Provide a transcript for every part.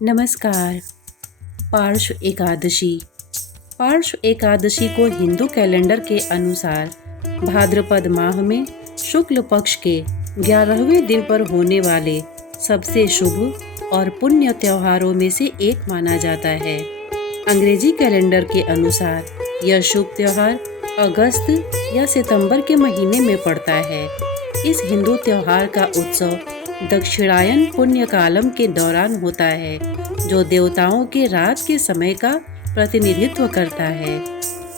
नमस्कार। पार्श्व एकादशी। पार्श्व एकादशी को हिंदू कैलेंडर के अनुसार भाद्रपद माह में शुक्ल पक्ष के 11वें दिन पर होने वाले सबसे शुभ और पुण्य त्योहारों में से एक माना जाता है। अंग्रेजी कैलेंडर के अनुसार यह शुभ त्योहार अगस्त या सितंबर के महीने में पड़ता है। इस हिंदू त्योहार का उत्सव दक्षिणायन पुण्य कालम के दौरान होता है, जो देवताओं के रात के समय का प्रतिनिधित्व करता है।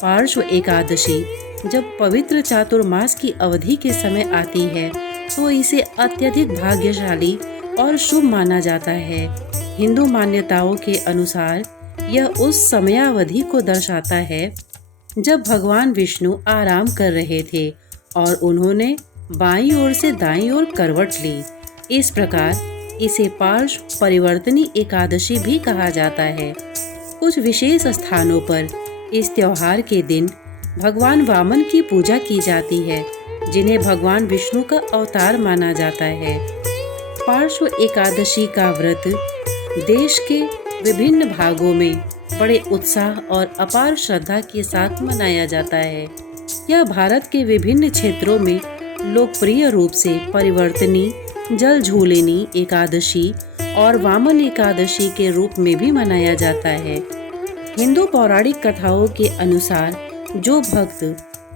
पार्श्व एकादशी जब पवित्र चातुर्मास की अवधि के समय आती है तो इसे अत्यधिक भाग्यशाली और शुभ माना जाता है। हिंदू मान्यताओं के अनुसार यह उस समयावधि को दर्शाता है जब भगवान विष्णु आराम कर रहे थे और उन्होंने बाईं ओर से दाईं ओर करवट ली। इस प्रकार इसे पार्श्व परिवर्तनी एकादशी भी कहा जाता है। कुछ विशेष स्थानों पर इस त्योहार के दिन भगवान वामन की पूजा की जाती है, जिन्हें भगवान विष्णु का अवतार माना जाता है। पार्श्व एकादशी का व्रत देश के विभिन्न भागों में बड़े उत्साह और अपार श्रद्धा के साथ मनाया जाता है। यह भारत के विभिन्न क्षेत्रों में लोकप्रिय रूप से परिवर्तनी, जल झूलेनी एकादशी और वामन एकादशी के रूप में भी मनाया जाता है। हिंदू पौराणिक कथाओं के अनुसार जो भक्त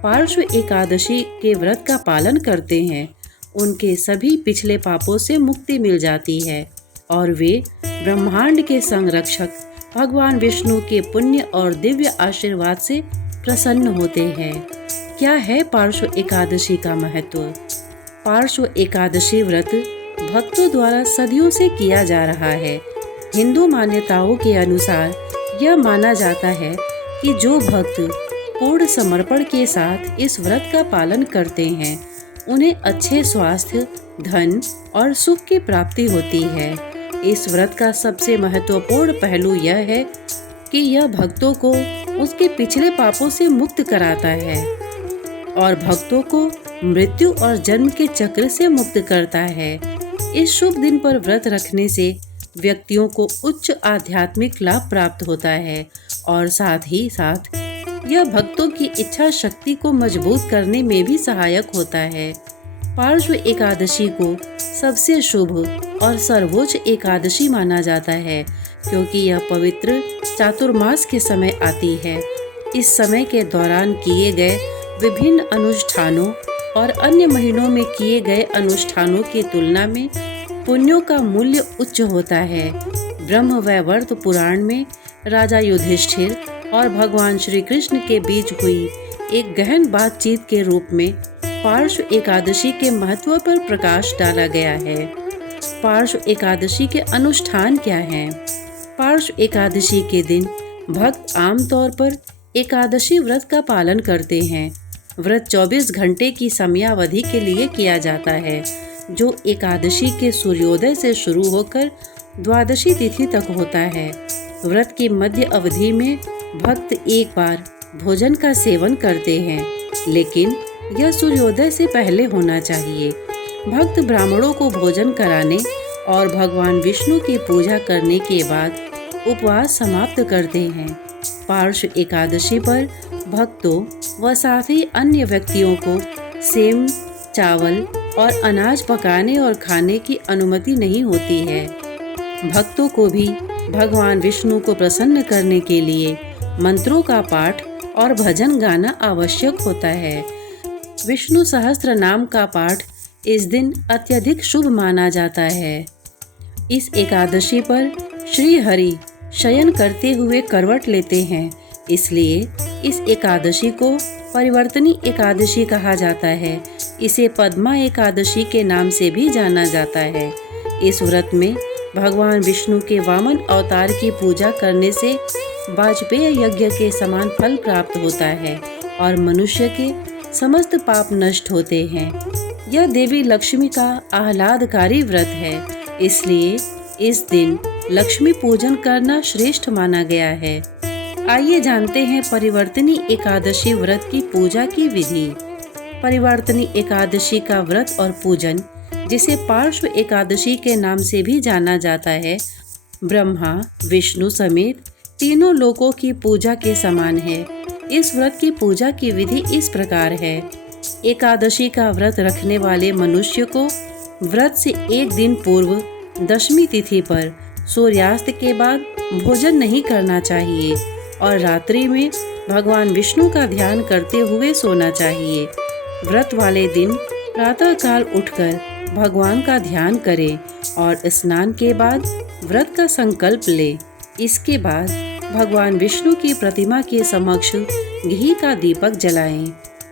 पार्श्व एकादशी के व्रत का पालन करते हैं, उनके सभी पिछले पापों से मुक्ति मिल जाती है और वे ब्रह्मांड के संरक्षक भगवान विष्णु के पुण्य और दिव्य आशीर्वाद से प्रसन्न होते हैं। क्या है पार्श्व एकादशी का महत्व? पार्श्व एकादशी व्रत भक्तों द्वारा सदियों से किया जा रहा है। हिंदू मान्यताओं के अनुसार यह माना जाता है कि जो भक्त पूर्ण समर्पण के साथ इस व्रत का पालन करते हैं, उन्हें अच्छे स्वास्थ्य, धन और सुख की प्राप्ति होती है। इस व्रत का सबसे महत्वपूर्ण पहलू यह है कि यह भक्तों को उसके पिछले पापों से मुक्त कराता है और भक्तों को मृत्यु और जन्म के चक्र से मुक्त करता है। इस शुभ दिन पर व्रत रखने से व्यक्तियों को उच्च आध्यात्मिक लाभ प्राप्त होता है और साथ ही साथ यह भक्तों की इच्छा शक्ति को मजबूत करने में भी सहायक होता है। पार्श्व एकादशी को सबसे शुभ और सर्वोच्च एकादशी माना जाता है, क्योंकि यह पवित्र चातुर्मास के समय आती है। इस समय के दौरान किए गए विभिन्न अनुष्ठानों और अन्य महीनों में किए गए अनुष्ठानों की तुलना में पुण्यों का मूल्य उच्च होता है। ब्रह्म वैवर्त पुराण में राजा युधिष्ठिर और भगवान श्री कृष्ण के बीच हुई एक गहन बातचीत के रूप में पार्श्व एकादशी के महत्व पर प्रकाश डाला गया है। पार्श्व एकादशी के अनुष्ठान क्या हैं? पार्श्व एकादशी के दिन भक्त आमतौर पर एकादशी व्रत का पालन करते हैं। व्रत 24 घंटे की समयावधि के लिए किया जाता है, जो एकादशी के सूर्योदय से शुरू होकर द्वादशी तिथि तक होता है। व्रत की मध्य अवधि में भक्त एक बार भोजन का सेवन करते हैं, लेकिन यह सूर्योदय से पहले होना चाहिए। भक्त ब्राह्मणों को भोजन कराने और भगवान विष्णु की पूजा करने के बाद उपवास समाप्त करते हैं। पार्श्व एकादशी पर भक्तों व साथ ही अन्य व्यक्तियों को सेम, चावल और अनाज पकाने और खाने की अनुमति नहीं होती है। भक्तों को भी भगवान विष्णु को प्रसन्न करने के लिए मंत्रों का पाठ और भजन गाना आवश्यक होता है। विष्णु सहस्त्र नाम का पाठ इस दिन अत्यधिक शुभ माना जाता है। इस एकादशी पर श्री हरि शयन करते हुए करवट लेते हैं, इसलिए इस एकादशी को परिवर्तनी एकादशी कहा जाता है। इसे पद्मा एकादशी के नाम से भी जाना जाता है। इस व्रत में भगवान विष्णु के वामन अवतार की पूजा करने से वाजपेय यज्ञ के समान फल प्राप्त होता है और मनुष्य के समस्त पाप नष्ट होते हैं। यह देवी लक्ष्मी का आह्लादकारी व्रत है, इसलिए इस दिन लक्ष्मी पूजन करना श्रेष्ठ माना गया है। आइए जानते हैं परिवर्तनी एकादशी व्रत की पूजा की विधि। परिवर्तनी एकादशी का व्रत और पूजन, जिसे पार्श्व एकादशी के नाम से भी जाना जाता है, ब्रह्मा विष्णु समेत तीनों लोकों की पूजा के समान है। इस व्रत की पूजा की विधि इस प्रकार है। एकादशी का व्रत रखने वाले मनुष्य को व्रत से एक दिन पूर्व दशमी तिथि पर सूर्यास्त के बाद भोजन नहीं करना चाहिए और रात्रि में भगवान विष्णु का ध्यान करते हुए सोना चाहिए। व्रत वाले दिन प्रातःकाल उठकर भगवान का ध्यान करें और स्नान के बाद व्रत का संकल्प ले। इसके बाद भगवान विष्णु की प्रतिमा के समक्ष घी का दीपक जलाएं।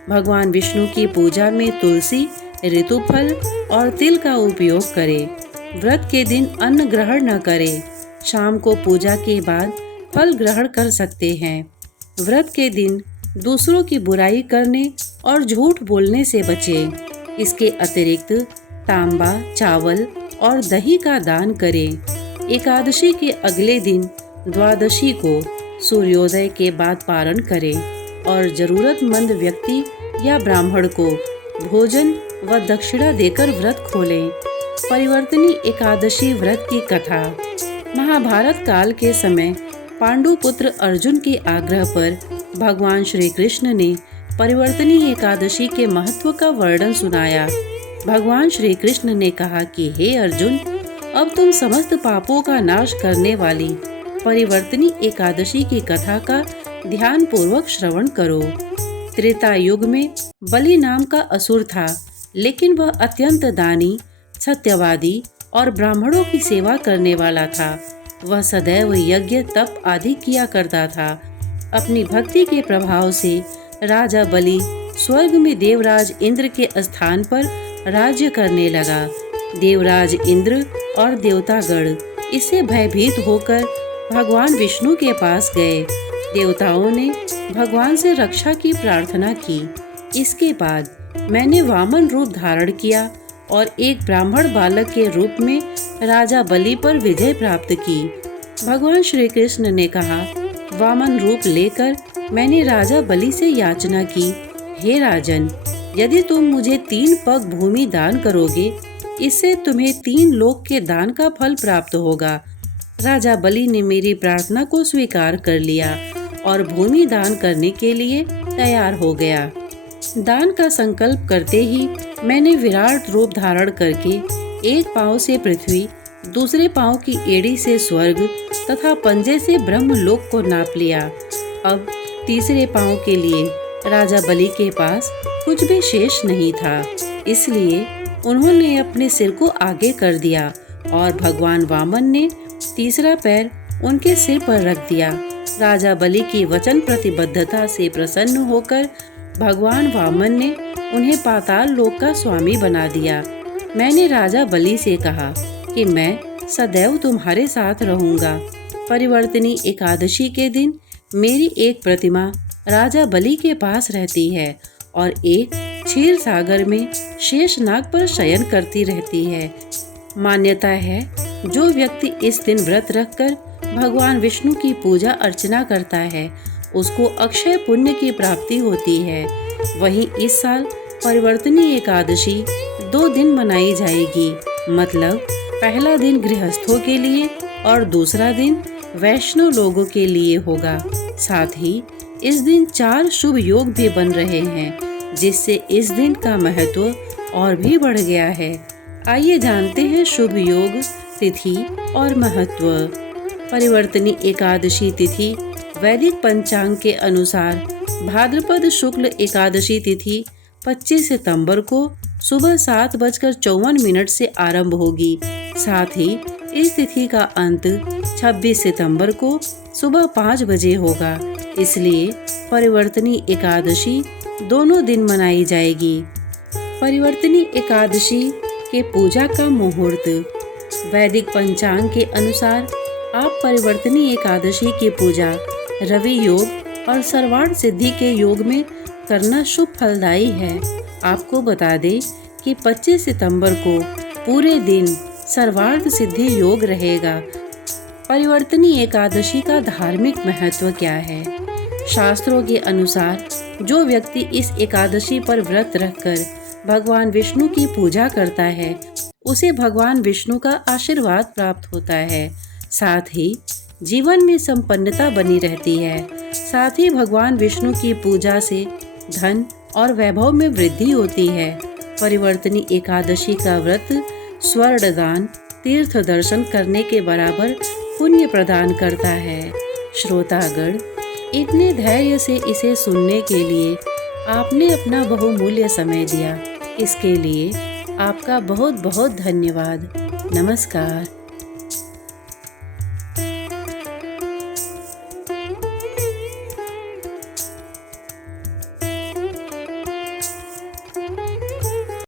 भगवान विष्णु की पूजा में तुलसी, ऋतुफल और तिल का उपयोग करें। व्रत के दिन अन्न ग्रहण न करें। शाम को पूजा के बाद फल ग्रहण कर सकते हैं। व्रत के दिन दूसरों की बुराई करने और झूठ बोलने से बचें। इसके अतिरिक्त तांबा, चावल और दही का दान करें। एकादशी के अगले दिन द्वादशी को सूर्योदय के बाद पारण करें और जरूरतमंद व्यक्ति या ब्राह्मण को भोजन व दक्षिणा देकर व्रत खोलें। परिवर्तनी एकादशी व्रत की कथा। महाभारत काल के समय पांडु पुत्र अर्जुन के आग्रह पर भगवान श्री कृष्ण ने परिवर्तनी एकादशी के महत्व का वर्णन सुनाया। भगवान श्री कृष्ण ने कहा कि हे अर्जुन, अब तुम समस्त पापों का नाश करने वाली परिवर्तनी एकादशी की कथा का ध्यान पूर्वक श्रवण करो। त्रेता युग में बलि नाम का असुर था, लेकिन वह अत्यंत दानी, सत्यवादी और ब्राह्मणों की सेवा करने वाला था। वह सदैव यज्ञ, तप आदि किया करता था। अपनी भक्ति के प्रभाव से राजा बलि स्वर्ग में देवराज इंद्र के स्थान पर राज्य करने लगा। देवराज इंद्र और देवतागण इससे भयभीत होकर भगवान विष्णु के पास गए। देवताओं ने भगवान से रक्षा की प्रार्थना की। इसके बाद मैंने वामन रूप धारण किया और एक ब्राह्मण बालक के रूप में राजा बलि पर विजय प्राप्त की। भगवान श्री कृष्ण ने कहा, वामन रूप लेकर मैंने राजा बलि से याचना की, हे राजन, यदि तुम मुझे 3 पग भूमि दान करोगे, इससे तुम्हें 3 लोक के दान का फल प्राप्त होगा। राजा बलि ने मेरी प्रार्थना को स्वीकार कर लिया और भूमि दान करने के लिए तैयार हो गया। दान का संकल्प करते ही मैंने विराट रूप धारण करके एक पांव से पृथ्वी, दूसरे पांव की एड़ी से स्वर्ग तथा पंजे से ब्रह्मलोक को नाप लिया। अब तीसरे पांव के लिए राजा बलि के पास कुछ भी शेष नहीं था, इसलिए उन्होंने अपने सिर को आगे कर दिया और भगवान वामन ने तीसरा पैर उनके सिर पर रख दिया। राजा बलि की वचन प्रतिबद्धता से प्रसन्न होकर भगवान वामन ने उन्हें पाताल लोक का स्वामी बना दिया। मैंने राजा बलि से कहा कि मैं सदैव तुम्हारे साथ रहूंगा। परिवर्तनी एकादशी के दिन मेरी एक प्रतिमा राजा बलि के पास रहती है और एक क्षीर सागर में शेषनाग पर शयन करती रहती है। मान्यता है, जो व्यक्ति इस दिन व्रत रखकर भगवान विष्णु की पूजा अर्चना करता है, उसको अक्षय पुण्य की प्राप्ति होती है। वहीं इस साल परिवर्तनी एकादशी 2 दिन मनाई जाएगी, मतलब पहला दिन गृहस्थों के लिए और दूसरा दिन वैष्णव लोगों के लिए होगा। साथ ही इस दिन 4 शुभ योग भी बन रहे हैं, जिससे इस दिन का महत्व और भी बढ़ गया है। आइए जानते हैं शुभ योग, तिथि और महत्व। परिवर्तनी एकादशी तिथि वैदिक पंचांग के अनुसार भाद्रपद शुक्ल एकादशी तिथि 25 सितंबर को सुबह 7:54 से आरंभ होगी। साथ ही इस तिथि का अंत 26 सितंबर को सुबह 5 बजे होगा। इसलिए परिवर्तनी एकादशी दोनों दिन मनाई जाएगी। परिवर्तनी एकादशी के पूजा का मुहूर्त। वैदिक पंचांग के अनुसार आप परिवर्तनी एकादशी की पूजा रवि योग और सर्वार्थ सिद्धि के योग में करना शुभ फलदायी है। आपको बता दें कि 25 सितंबर को पूरे दिन सर्वार्थ सिद्धि योग रहेगा। परिवर्तनी एकादशी का धार्मिक महत्व क्या है? शास्त्रों के अनुसार जो व्यक्ति इस एकादशी पर व्रत रखकर भगवान विष्णु की पूजा करता है, उसे भगवान विष्णु का आशीर्वाद प्राप्त होता है। साथ ही जीवन में संपन्नता बनी रहती है। साथ ही भगवान विष्णु की पूजा से धन और वैभव में वृद्धि होती है। परिवर्तनी एकादशी का व्रत स्वर्ण दान, तीर्थ दर्शन करने के बराबर पुण्य प्रदान करता है। श्रोतागण, इतने धैर्य से इसे सुनने के लिए आपने अपना बहुमूल्य समय दिया। इसके लिए आपका बहुत बहुत धन्यवाद। नमस्कार।